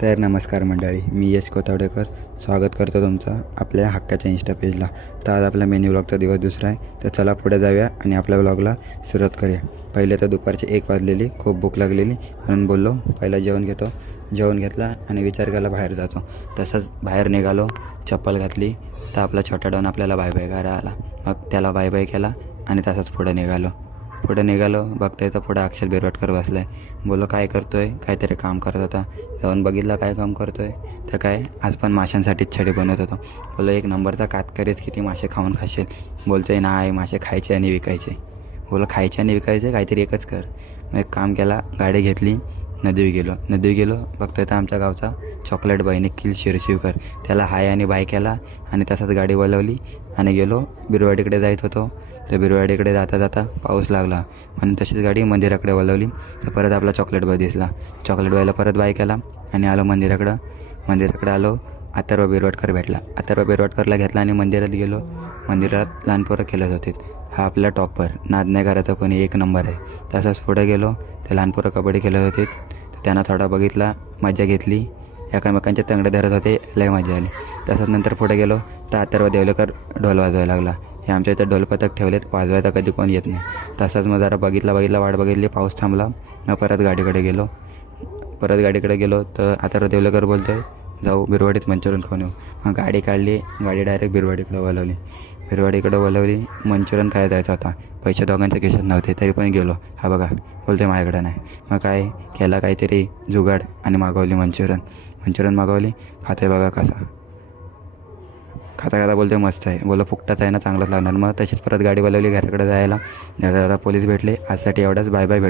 तर नमस्कार मंडळी, मी यश कोतावडेकर स्वागत करतो तुमचं आपल्या हक्काच्या इंस्टा पेजला. तर आज आपला मेन्यू व्लॉगचा दिवस दुसरा आहे. तर चला पुढे जाऊया आणि आपल्या व्लॉगला सुरुवात करूया. पहिले तर दुपारची 1 वाजलेली, खूप भूक लागलेली म्हणून बोललो पहिला जेवण घेतो. जेवण घेतला आणि विचार केला बाहेर जातो. तसंच बाहेर निघालो, चप्पल घातली तर आपला छोटा डॉन आपल्याला बाय बाय करायला आला. मग त्याला बाय बाय केला आणि तसंच पुढे निघालो. बघतोय तर पुढे अक्षर बिरवटकर बसला आहे. बोलो काय करतो आहे? काहीतरी काम करत होता. जाऊन बघितलं काय काम करतो आहे तर काय आज पण माशांसाठीच छडी बनवत होतो. बोलो एक नंबरचा कातकरीच, किती मासे खाऊन खाशील? बोलतोय नाही, मासे खायचे आणि विकायचे. बोलो खायचे आणि विकायचे काहीतरी एकच कर. मग एक काम केला, गाडी घेतली, नदीवर गेलो. बघतोय तर आमच्या गावचा चॉकलेट बाई निखिल शिरशिवकर, त्याला हाय आणि बाय केला आणि तसंच गाडी वळवली आणि गेलो. बिरवाडीकडे जायत होतो. तर बिरवाडीकडे जाता पाऊस लागला म्हणून तशीच गाडी मंदिराकडे वळवली. तर परत आपला चॉकलेट बाय दिसला. चॉकलेट बायला परत बाय केला आणि आलो मंदिराकडे आलो. अथर्व बिरवटकर भेटला. अथर्व बिरवटकरला घेतला आणि मंदिरात गेलो. मंदिरात लहान पोरं खेळत होते. हा आपला टॉपर, नाद नाही करायचा कोणी, 1 नंबर आहे. तसंच पुढे गेलो तर लहान पोरं कबड्डी खेळत होते. तर त्यांना थोडा बघितला, मजा घेतली. एकामेकांचे तंगडे धरत होते, लय मजा आली. तसंच नंतर पुढे गेलो तर अथर्व देवलेकर ढोल वाजवायला लागला. हे आमच्या इथं ढोलपथक ठेवलेत, वाजवायला कधी कोण येत नाही. तसंच मग जरा बघितला वाट बघितली, पाऊस थांबला. मग परत गाडीकडे गेलो तर अथर्व देवलेकर बोलतो आहे जाऊ बिरवाडीत मंचुरियन खाऊन येऊ. मग गाडी काढली, गाडी डायरेक्ट बिरवाडीकडे वळवली. मंचुरियन खायला जायचं होता. पैसे दोघांच्या खिशात नव्हते तरी पण गेलो. हा बघा बोलतो आहे माझ्याकडे नाही. मग काय केला काहीतरी जुगाड आणि मागवली मंचुरियन मागवली. खाते बघा कसा खाता बोलतो मस्त आहे. बोला फुकटाच आहे ना, चांगलाच लागणार. मग तशीच परत गाडी बोलावली घराकडे जायला. पोलीस भेटले. आजसाठी एवढंच. बाय बाय, भेटू.